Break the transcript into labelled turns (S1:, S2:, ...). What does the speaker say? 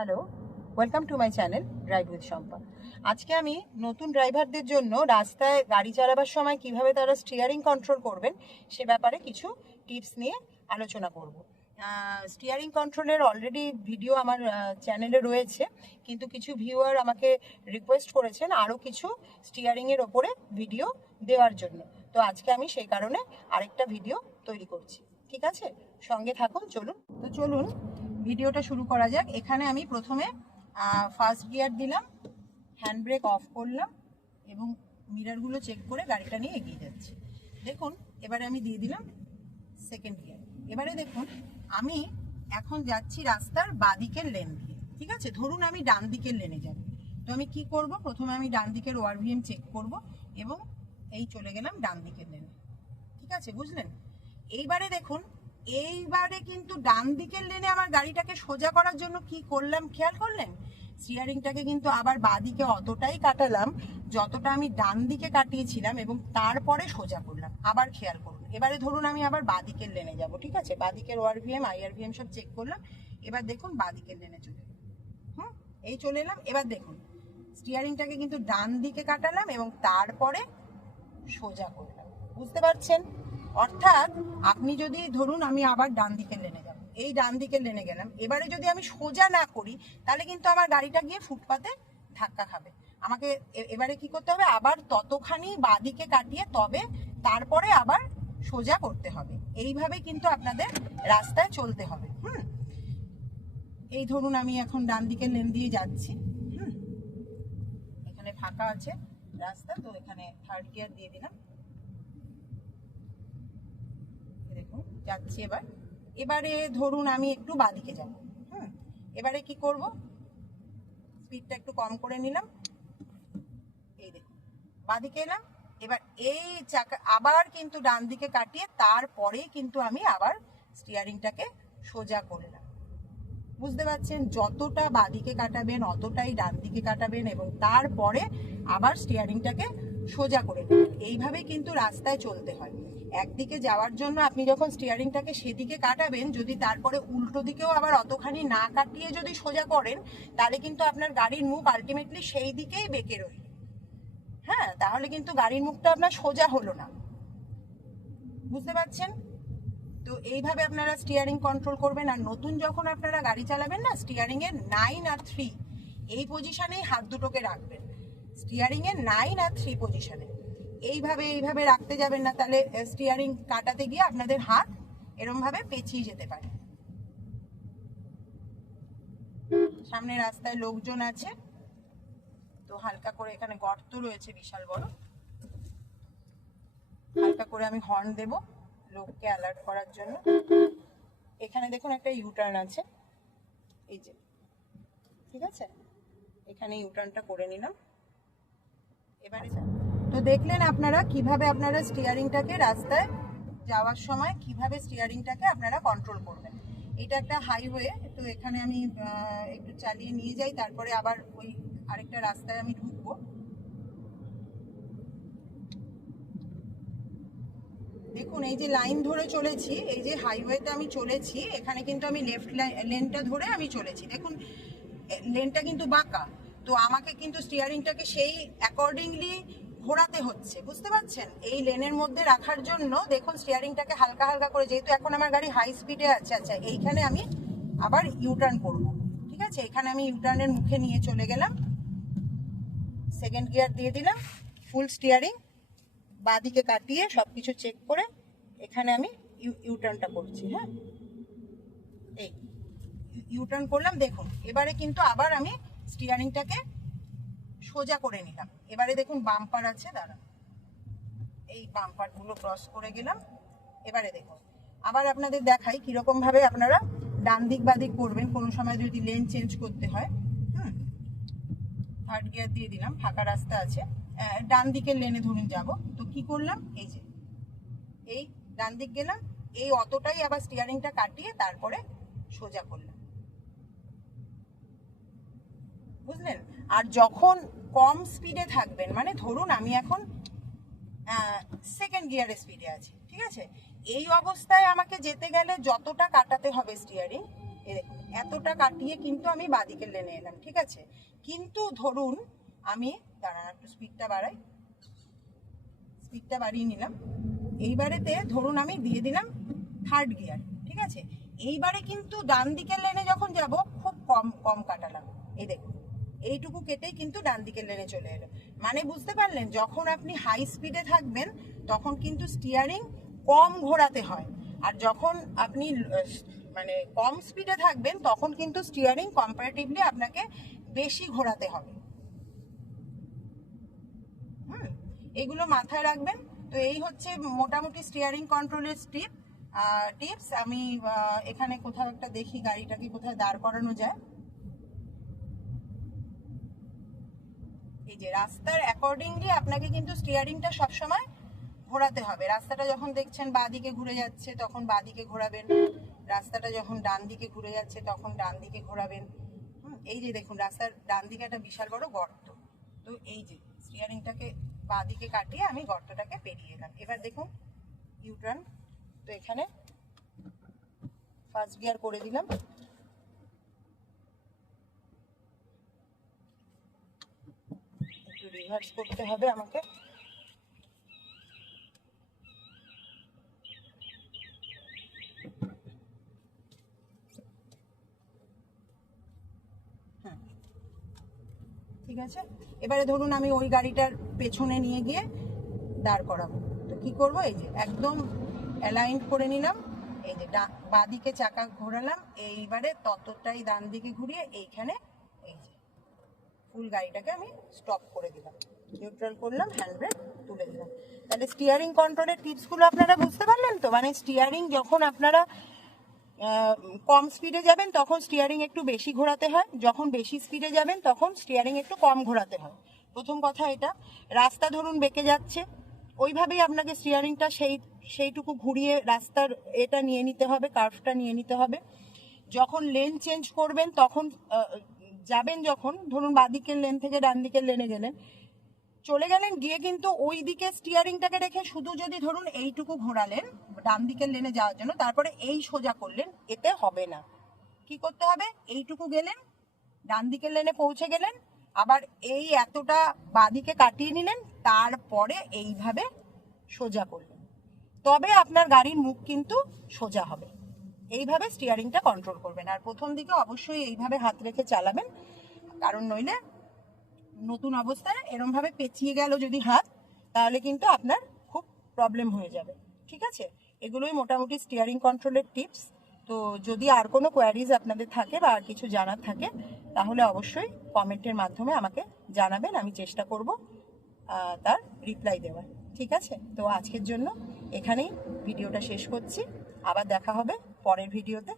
S1: Hello welcome to my channel drive with Shampa আজকে আমি নতুন ড্রাইভারদের জন্য রাস্তায় গাড়ি চালাবার সময় কীভাবে তারা স্টিয়ারিং কন্ট্রোল করবেন, সে ব্যাপারে কিছু টিপস নিয়ে আলোচনা করব। স্টিয়ারিং কন্ট্রোলের অলরেডি ভিডিও আমার চ্যানেলে রয়েছে, কিন্তু কিছু ভিউয়ার আমাকে রিকোয়েস্ট করেছেন আরও কিছু স্টিয়ারিংয়ের ওপরে ভিডিও দেওয়ার জন্য। তো আজকে আমি সেই কারণে আরেকটা ভিডিও তৈরি করছি। ঠিক আছে? সঙ্গে থাকুন, চলুন। তো চলুন ভিডিওটা শুরু করা যাক। এখানে আমি প্রথমে ফার্স্ট গিয়ার দিলাম হ্যান্ড ব্রেক অফ করলাম এবং মিরারগুলো চেক করে গাড়িটা নিয়ে এগিয়ে যাচ্ছি। দেখুন, এবারে আমি দিয়ে দিলাম সেকেন্ড গিয়ার এবারে দেখুন, আমি এখন যাচ্ছি রাস্তার বাদিকের লেন দিয়ে, ঠিক আছে? ধরুন আমি ডান দিকের লেনে যাব। তো আমি কি করব? প্রথমে আমি ডান দিকের ওয়ারভিএম চেক করব এবং এই চলে গেলাম ডান দিকের লেনে ঠিক আছে? বুঝলেন? এইবারে দেখুন এইবারে কিন্তু ডান দিকের লেনে আমার গাড়িটাকে সোজা করার জন্য কি করলাম? খেয়াল করলেন? স্টিয়ারিংটাকে কিন্তু আবার বাদিকে অতটাই কাটালাম, যতটা আমি ডান দিকে কাটিয়েছিলাম এবং তারপরে সোজা করলাম। আবার খেয়াল করুন, এবারে ধরুন আমি আবার বাদিকের লেনে যাব, ঠিক আছে? বাদিকের ওয়ারভিএম আইআরভিএম সব চেক করলাম, এবার দেখুন বাদিকের লেনে চলে হুম? এই চলে এলাম, এবার দেখুন স্টিয়ারিংটাকে কিন্তু ডান দিকে কাটালাম এবং তারপরে সোজা করলাম। বুঝতে পারছেন? অর্থাৎ আপনি যদি, ধরুন আমি আবার ডান দিকের লেনে যাব এই ডান দিকের লেনে গেলাম, এবারে যদি আমি সোজা না করি, তাহলে কিন্তু আমার গাড়িটা গিয়ে ফুটপাতে ধাক্কা খাবে। আমাকে এবারে কি করতে হবে? আবার ততখানি বাদিকে কাটিয়ে তবে তারপরে আবার সোজা করতে হবে। এইভাবে কিন্তু আপনাদের রাস্তায় চলতে হবে। হুম? এই ধরুন আমি এখন ডান দিকের লেন দিয়ে যাচ্ছি। হুম? এখানে ফাঁকা আছে রাস্তা, তো এখানে থার্ড গিয়ার দিয়ে দিলাম এই দেখুন যাচ্ছি এবার। এবারে ধরুন আমি একটু বাদিকে যাব, হুম? এবারে কি করব? স্পিডটা একটু কম করে নিলাম। এই দেখুন, বাদিকে এলাম। এবার এই চাকা আবার কিন্তু ডান দিকে কাটিয়ে তারপরে কিন্তু আমি আবার স্টিয়ারিংটাকে সোজা করলাম বুঝতে পারছেন? যতটা বাদিকে কাটাবেন, অতটাই ডান দিকে কাটাবেন এবং তারপরে আবার স্টিয়ারিংটাকে সোজা করে নেবেন এইভাবে কিন্তু রাস্তায় চলতে হয়। একদিকে যাওয়ার জন্য আপনি যখন স্টিয়ারিংটাকে সেদিকে কাটাবেন, যদি তারপরে উল্টো দিকেও আবার অতখানি না কাটিয়ে যদি সোজা করেন, তাহলে কিন্তু আপনার গাড়ির মুখ আলটিমেটলি সেই দিকেই বেঁকে রইল। হ্যাঁ তাহলে কিন্তু গাড়ির মুখটা আপনার সোজা হলো না। বুঝতে পারছেন? তো এইভাবে আপনারা স্টিয়ারিং কন্ট্রোল করবেন, আর নতুন যখন আপনারা গাড়ি চালাবেন না স্টিয়ারিং এর নাইন আর থ্রি এই পজিশনেই হাত দুটোকে রাখবেন। স্টিয়ারিং এর নাইন আর থ্রি পজিশনে এইভাবে এইভাবে রাখতে যাবেন না, তাহলে স্টিয়ারিং কাটাতে গিয়ে আপনাদের হাত এরম ভাবে পেঁচিয়ে যেতে পারে। সামনে রাস্তায় লোকজন আছে। তো হালকা করে এখানে গর্ত রয়েছে, বিশাল বড়। হালকা করে আমি হর্ন দেব লোককে অ্যালার্ট করার জন্য। এখানে দেখুন একটা ইউটার্ন আছে। এই যে, ঠিক আছে? এখানে ইউটার্নটা করে নিলাম। এবারে তো দেখলেন আপনারা কীভাবে আপনারা স্টিয়ারিংটাকে রাস্তায় যাওয়ার সময় কীভাবে স্টিয়ারিংটাকে আপনারা কন্ট্রোল করবেন। এটা একটা হাইওয়ে তো এখানে আমি একটু চালিয়ে নিয়ে যাই, তারপরে আবার ওই আরেকটা রাস্তায় আমি ঢুকবো। দেখুন, এই যে লাইন ধরে চলেছি, এই যে হাইওয়েতে আমি চলেছি, এখানে কিন্তু আমি লেফট লেনটা ধরে আমি চলেছি। দেখুন লেনটা কিন্তু বাঁকা, তো আমাকে কিন্তু স্টিয়ারিংটাকে সেই অ্যাকর্ডিংলি ঘোরাতে হচ্ছে, বুঝতে পারছেন? এই লেনের মধ্যে রাখার জন্য দেখুন স্টিয়ারিংটাকে হালকা হালকা করে, যেহেতু এখন আমার গাড়ি হাই স্পিডে আছে আচ্ছা এইখানে আমি আবার ইউটার্ন করব, ঠিক আছে? এখানে আমি ইউটার্নের মুখে নিয়ে চলে গেলাম সেকেন্ড গিয়ার দিয়ে দিলাম ফুল স্টিয়ারিং বাদিকে কাটিয়ে সব কিছু চেক করে এখানে আমি ইউটার্নটা করছি হ্যাঁ? এই ইউটার্ন করলাম, দেখুন, এবারে কিন্তু আবার আমি স্টিয়ারিংটাকে সোজা করে নিলাম। এবারে দেখুন বাম্পার আছে দাঁড়া এই বাম্পারগুলো ক্রস করে গেলাম। এবারে দেখুন। আবার আপনাদের দেখাই কীরকম ভাবে আপনারা ডান দিক বাদিক করবেন। কোনো সময় যদি লেন চেঞ্জ করতে হয়, হুম থার্ড গিয়ার দিয়ে দিলাম, ফাঁকা রাস্তা আছে। ডান দিকের লেনে ধরুন যাব। তো কি করলাম? এই যে, এই ডান দিক গেলাম। এই অতটাই আবার স্টিয়ারিংটা কাটিয়ে তারপরে সোজা করলাম। বুঝলেন? আর যখন কম স্পিডে থাকবেন মানে ধরুন আমি এখন সেকেন্ড গিয়ারে স্পিডে আছি, ঠিক আছে? এই অবস্থায় আমাকে যেতে গেলে যতটা কাটাতে হবে স্টিয়ারিং এতটা কাটিয়ে কিন্তু আমি বাদিকের লেনে এলাম, ঠিক আছে? কিন্তু ধরুন আমি, দাঁড়ান একটু স্পিডটা বাড়াই স্পিডটা বাড়িয়ে নিলাম। এইবারেতে ধরুন আমি দিয়ে দিলাম থার্ড গিয়ার ঠিক আছে? এইবারে কিন্তু ডান দিকের লেনে যখন যাব, খুব কম কম কাটালাম। এই দেখুন এইটুকু কেটেই কিন্তু ডান দিকে লেনে চলে এলো। মানে বুঝতে পারলেন, যখন আপনি হাই স্পিডে থাকবেন, তখন কিন্তু স্টিয়ারিং কম ঘোরাতে হয়। আর যখন আপনি মানে কম স্পিডে থাকবেন, তখন কিন্তু স্টিয়ারিং কম্পারেটিভলি আপনাকে বেশি ঘোরাতে হবে। হুম, এগুলো মাথায় রাখবেন। তো এই হচ্ছে মোটামুটি স্টিয়ারিং কন্ট্রোলের স্টিপ টিপস আমি এখানে কোথাও একটা দেখি, গাড়িটাকে কোথায় দাঁড় করানো যায়। এই যে রাস্তার অ্যাকর্ডিংলি আপনাকে কিন্তু স্টিয়ারিংটা সবসময় ঘোরাতে হবে। রাস্তাটা যখন দেখছেন বাঁদিকে ঘুরে যাচ্ছে, তখন বাঁদিকে ঘোরাবেন। রাস্তাটা যখন ডান দিকে ঘুরে যাচ্ছে, তখন ডান দিকে ঘোরাবেন এই যে দেখুন, রাস্তার ডান দিকে একটা বিশাল বড় গর্ত। তো এই যে স্টিয়ারিংটাকে বাঁদিকে কাটিয়ে আমি গর্তটাকে পেরিয়ে এলাম। এবার দেখুন ইউটার্ন তো এখানে ফার্স্ট গিয়ার করে দিলাম একটু রিভার্স করতে হবে আমাকে। ঠিক আছে? এবারে ধরুন আমি ওই গাড়িটার পেছনে নিয়ে গিয়ে দাঁড় করাবো। তো কি করব? এই যে একদম অ্যালাইন করে নিলাম। এই যে বাঁদিকে চাকা ঘোরালাম। এইবারে ততটাই ডান দিকে ঘুরিয়ে এইখানে ফুল গাড়িটাকে আমি স্টপ করে দিলাম। নিউট্রাল করলাম হ্যান্ড ব্রেক তুলে দিলাম। তাহলে স্টিয়ারিং কন্ট্রোলের টিপসগুলো আপনারা বুঝতে পারলেন তো? মানে স্টিয়ারিং যখন আপনারা কম স্পিডে যাবেন, তখন স্টিয়ারিং একটু বেশি ঘোরাতে হয়। যখন বেশি স্পিডে যাবেন, তখন স্টিয়ারিং একটু কম ঘোরাতে হয়। প্রথম কথা এটা। রাস্তা ধরুন বেঁকে যাচ্ছে। ওইভাবেই আপনাকে স্টিয়ারিংটা সেই, সেইটুকু ঘুরিয়ে রাস্তার এটা নিয়ে নিতে হবে কার্ভটা নিয়ে নিতে হবে। যখন লেন চেঞ্জ করবেন, তখন যাবেন যখন, ধরুন বাঁদিকের লেন থেকে ডান দিকের লেনে গেলেন, চলে গেলেন, গিয়ে কিন্তু ওই দিকে স্টিয়ারিংটাকে রেখে শুধু যদি ধরুন এইটুকু ঘোরালেন ডান দিকের লেনে যাওয়ার জন্য, তারপরে এই সোজা করলেন, এতে হবে না। কি করতে হবে? এইটুকু গেলেন ডান দিকের লেনে পৌঁছে গেলেন, আবার এই এতটা বাদিকে কাটিয়ে নিলেন, তারপরে এইভাবে সোজা করলেন। তবে আপনার গাড়ির মুখ কিন্তু সোজা হবে। এইভাবে স্টিয়ারিংটা কন্ট্রোল করবেন। আর প্রথম দিকে অবশ্যই এইভাবে হাত রেখে চালাবেন। কারণ নইলে নতুন অবস্থায় এরমভাবে পেঁচিয়ে গেল যদি হাত, তাহলে কিন্তু আপনার খুব প্রবলেম হয়ে যাবে। ঠিক আছে? এগুলোই মোটামুটি স্টিয়ারিং কন্ট্রোলের টিপস তো যদি আর কোনো কোয়ারিজ আপনাদের থাকে বা আর কিছু জানার থাকে, তাহলে অবশ্যই কমেন্টের মাধ্যমে আমাকে জানাবেন, আমি চেষ্টা করব তার রিপ্লাই দেওয়ার। ঠিক আছে? তো আজকের জন্য এখানেই ভিডিওটা শেষ করছি। আবার দেখা হবে পরের ভিডিওতে।